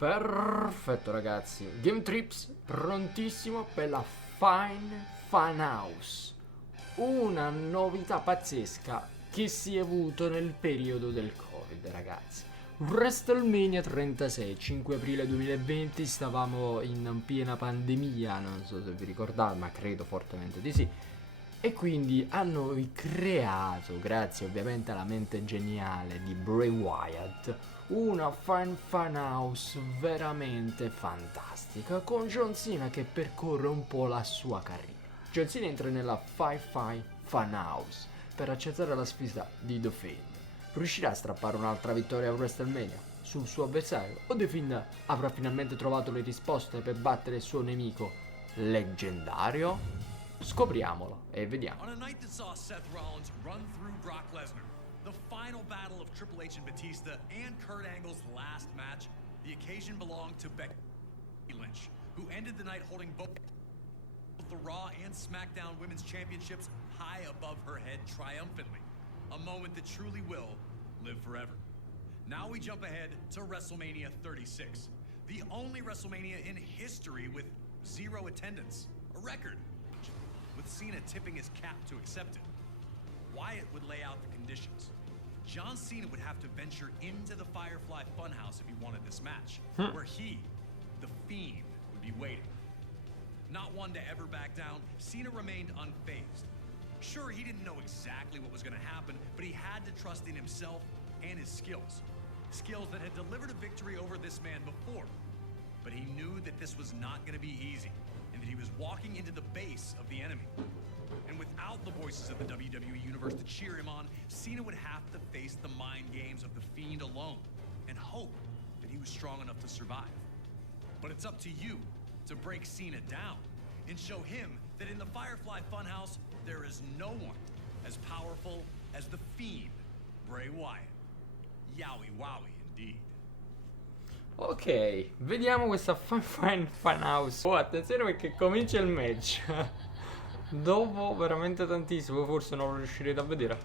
Perfetto ragazzi, Game Trips prontissimo per la Fine Fan House, una novità pazzesca che si è avuto nel periodo del Covid ragazzi. Wrestlemania 36, 5 aprile 2020, stavamo in piena pandemia, non so se vi ricordate, ma credo fortemente di sì. E quindi hanno creato, grazie ovviamente alla mente geniale di Bray Wyatt, una fan house veramente fantastica, con John Cena che percorre un po' la sua carriera. John Cena entra nella Firefly fan house per accettare la sfida di The Fiend. Riuscirà a strappare un'altra vittoria a WrestleMania sul suo avversario o The Fiend avrà finalmente trovato le risposte per battere il suo nemico leggendario? Scopriamolo e vediamo. On a night that saw Seth Rollins run through Brock Lesnar, the final battle of Triple H and Batista, and Kurt Angle's last match, the occasion belonged to Becky Lynch, who ended the night holding both the Raw and SmackDown Women's Championships high above her head triumphantly. A moment that truly will live forever. Now we jump ahead to WrestleMania 36, the only WrestleMania in history with zero attendance, a record. With Cena tipping his cap to accept it. Wyatt would lay out the conditions. John Cena would have to venture into the Firefly Funhouse if he wanted this match, where he, the Fiend, would be waiting. Not one to ever back down, Cena remained unfazed. Sure, he didn't know exactly what was going to happen, but he had to trust in himself and his skills. Skills that had delivered a victory over this man before. But he knew that this was not going to be easy, and that he was walking into the base of the enemy. And without the voices of the WWE Universe to cheer him on, Cena would have to face the mind games of the Fiend alone, and hope that he was strong enough to survive. But it's up to you to break Cena down, and show him that in the Firefly Funhouse, there is no one as powerful as the Fiend, Bray Wyatt. Yowie wowie indeed. Ok, vediamo questa fan house. Oh, attenzione perché comincia il match. Dopo veramente tantissimo, forse non lo riuscirete a vedere.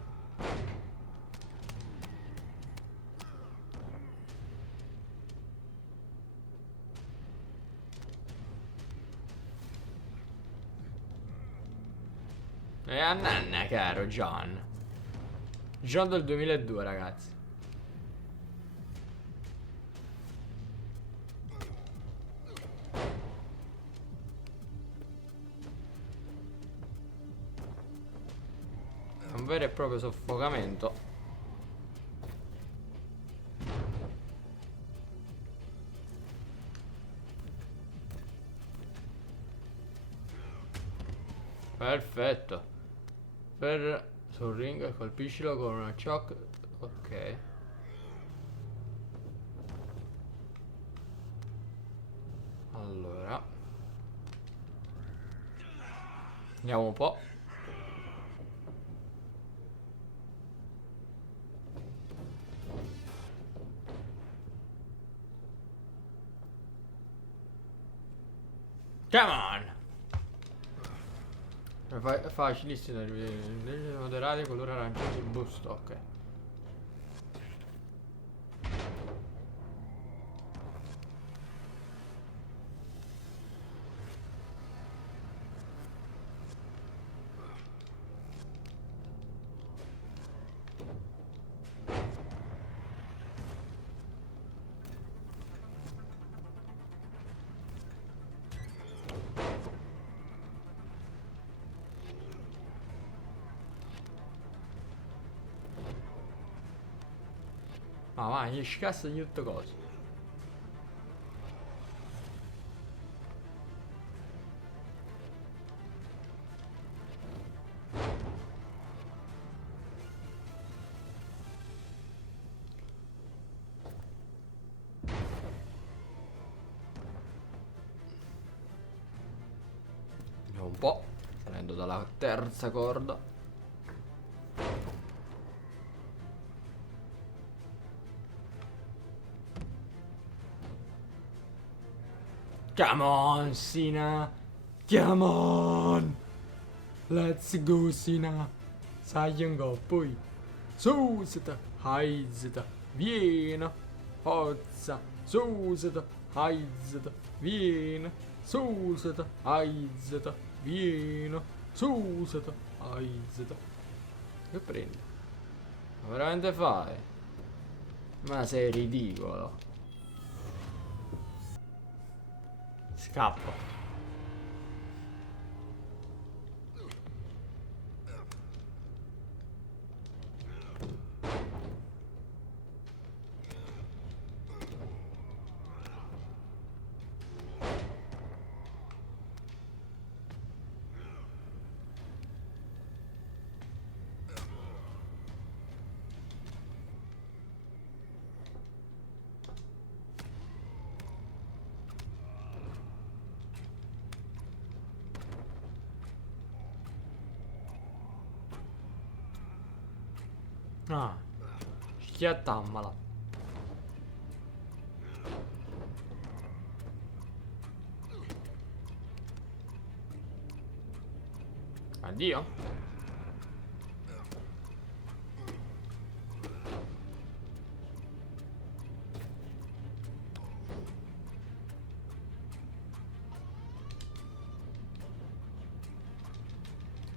E a nanna caro John. John del 2002 ragazzi. Un vero e proprio soffocamento. Perfetto. Per sul ring colpiscilo con una choc. Ok. Allora andiamo un po'. Come on! È facilissimo da rivedere. Moderate colore arancione sul busto, ok. Ma va, gli scassa di tutte cose. Vediamo un po', salendo dalla terza corda. Come on, Cena. Come on. Let's go, Cena. Saglianga, poi. Susita, haizita, viena, forza, Suseta, Aizeta, vieni. Suseta, Aizeta, vieni. Suseta, Aizeta. Che prendi? Ma veramente fai? Ma sei ridicolo. Scappo. Ah, schiattammala. Addio.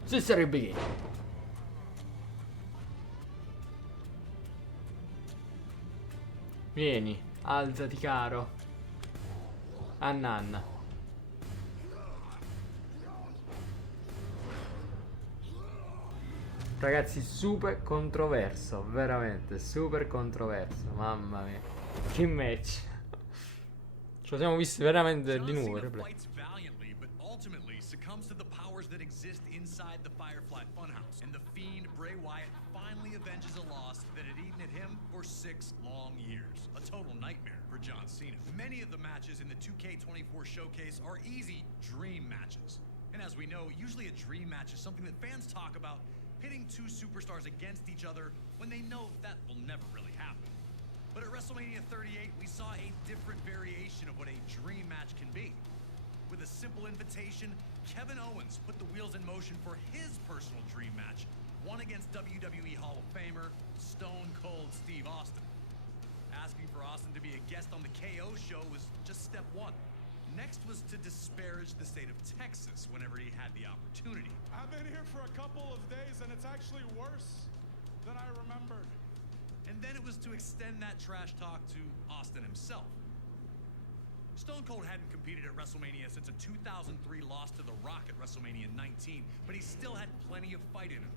Si sarebbe che. Vieni, alzati caro. Annanna. Ragazzi, super controverso, veramente, super controverso, mamma mia. Che match. Ce lo siamo visti veramente di nuovo, replay. Succumbs to the powers that exist inside the Firefly funhouse, and the fiend Bray Wyatt finally avenges a loss that had eaten at him for 6 long years. A total nightmare for John Cena. Many of the matches in the 2K24 showcase are easy dream matches. And as we know, usually a dream match is something that fans talk about, pitting 2 superstars against each other when they know that will never really happen. But at Wrestlemania 38, we saw a different variation of what a dream match can be. With a simple invitation, Kevin Owens put the wheels in motion for his personal dream match, one against WWE Hall of Famer, Stone Cold Steve Austin. Asking for Austin to be a guest on the KO show was just step 1. Next was to disparage the state of Texas whenever he had the opportunity. I've been here for a couple of days and it's actually worse than I remembered. And then it was to extend that trash talk to Austin himself. Stone Cold hadn't competed at WrestleMania since a 2003 loss to The Rock at WrestleMania 19, but he still had plenty of fight in him.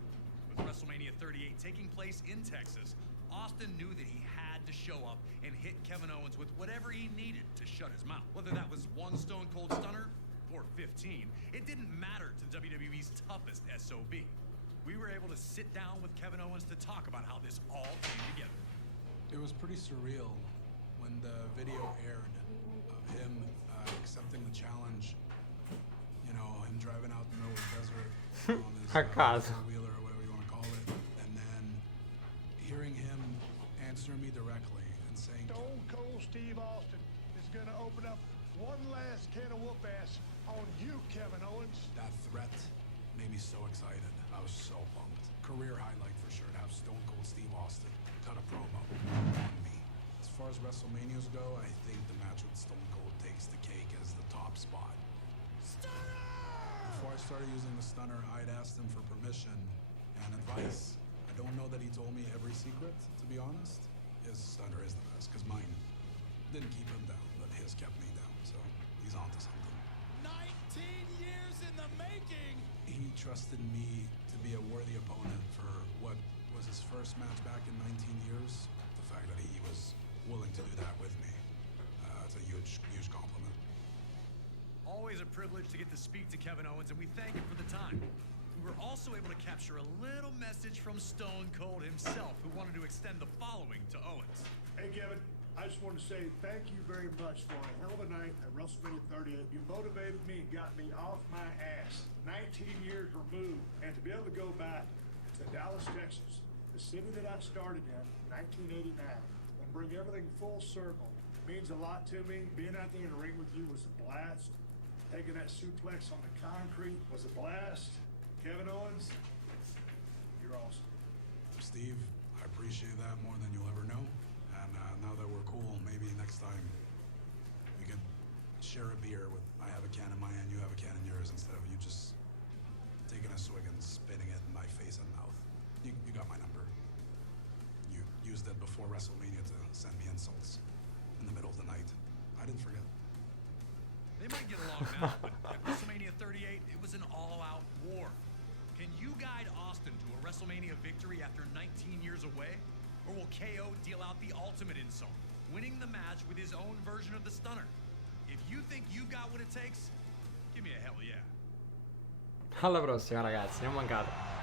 With WrestleMania 38 taking place in Texas, Austin knew that he had to show up and hit Kevin Owens with whatever he needed to shut his mouth. Whether that was 1 Stone Cold Stunner or 15, it didn't matter to WWE's toughest SOB. We were able to sit down with Kevin Owens to talk about how this all came together. It was pretty surreal when the video aired of him accepting the challenge. You know, him driving out in the middle of the desert on his four-wheeler or whatever you want to call it, and then hearing him answer me directly and saying, Stone Cold Steve Austin is going to open up one last can of whoop ass on you, Kevin Owens. That threat made me so excited. I was so pumped. Career highlight for sure to have Stone Cold Steve Austin cut a promo on me. As far as WrestleManias go, I think the match with Stone Cold takes the cake as the top spot. Stunner! Before I started using the stunner, I'd asked him for permission and advice. I don't know that he told me every secret, to be honest. His stunner is the best, because mine didn't keep him down, but his kept me down, so he's onto something. 19 years in the making! He trusted me to be a worthy opponent for what was his first match back in 19 years. The fact that he was willing to do that with me, it's a huge, huge compliment. Always a privilege to get to speak to Kevin Owens, and we thank him for the time. We were also able to capture a little message from Stone Cold himself, who wanted to extend the following to Owens. Hey, Kevin, I just want to say thank you very much for a hell of a night at WrestleMania 38. You motivated me and got me off my ass. 19 years removed, and to be able to go back to Dallas, Texas, the city that I started in 1989, and bring everything full circle means a lot to me. Being out there in the ring with you was a blast. Taking that suplex on the concrete was a blast. Kevin Owens, you're awesome. Steve, I appreciate that more than you'll ever know. And now that we're cool, maybe next time share a beer with, I have a can in my hand, you have a can in yours, instead of you just taking a swig and spitting it in my face and mouth. You got my number. You used it before WrestleMania to send me insults in the middle of the night. I didn't forget. They might get along now, but at WrestleMania 38, it was an all-out war. Can you guide Austin to a WrestleMania victory after 19 years away? Or will KO deal out the ultimate insult, winning the match with his own version of the stunner? If you think you got what it takes, give me a hell yeah. Alla prossima ragazzi, non mancate.